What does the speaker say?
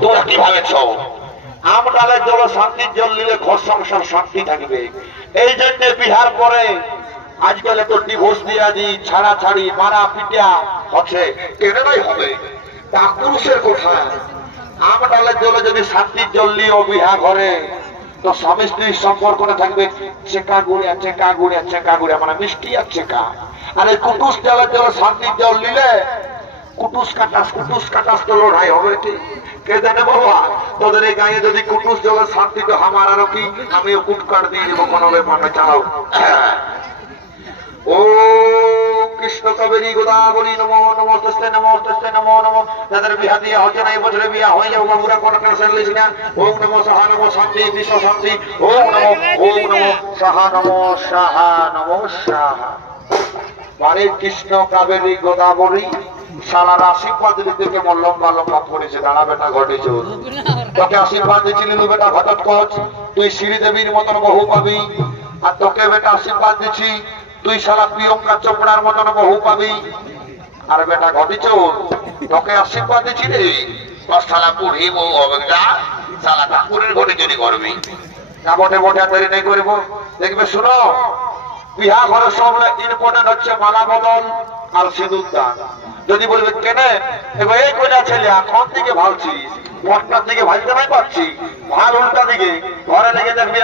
তোমরা কি ভাবেছ আম ডালের জল শান্তির জল নিলে ঘর সংসার শান্তি থাকবে? এই জন্য বিহার পরে আজকাল তো ডিভোর্স দিয়া দি ছাড়াছাড়ি মারা পিটা হচ্ছে, কেনই হবে তা পুরুষের কথা। আম ডালের জলে যদি শান্তির জল নিয়ে বিহা ঘরে তো স্বামী স্ত্রীর সম্পর্কটা থাকবে চেকা গুড়িয়া চেকা গুড়িয়া চেকা গুড়িয়া, মানে মিষ্টি আর চেকা। আর এই কুটুস জলের জলে শান্তির জল নিলে কুটুস কাটাস তো লড়াই হবে। কে জানে বাবা, তোদের এই গায়ে যদি কুটুস জলের শান্তি তো আমার আরো কি, আমিও কুটকাট দিয়ে দেবো কোনো ব্যাপারে। চাও ও কৃষ্ণ কাবেরী গোদাবরী নমো নমো তস্তে নমো তস্তে নমো নমো। যাদের বিয়া দিয়ে হচ্ছে না এই বছরে বিয়া হয়ে যাও বাবুরা, কোনো টেনশন লিস না। ওম নমো সাহা নমো শান্তি বিশ্ব শান্তি। ওম নমো সাহা নমো সাহা নমো সাহা। মানে কৃষ্ণ কাবেরী গোদাবরী সালার আশীর্বাদ দিতে লম্বা লম্বা পড়েছে। দাঁড়া বেটা ঘটেছ, তোকে আশীর্বাদ দিচ্ছিলি বেটা ঘটোৎকচ, তুই শ্রীদেবীর মতন বহু পাবি। আর তোকে বেটা আশীর্বাদ দিচ্ছি তুই শালা প্রিয়ঙ্কা চোপড়ার মতন বহু পাবি। আর বেটা ঘটিছ, তোকে আশীর্বাদ দিচ্ছি রে তোর শালা বুড়ি বউ হবে না, শালা ঠাকুরের ঘটে যদি করবি না। বটে বটে দেরি নেই করব। দেখবে শুনো, বিহা ঘরে সব ইম্পর্টেন্ট হচ্ছে মালা বদল আর সিঁদুর দান। যদি বলবে কেনে এবার এই কয়টা ছেলে এখন দিকে ভালছিস, পটনার দিকে ভাজতে নাই পারছি, ভাল উল্টা দিকে ঘরে লেগে দেখবি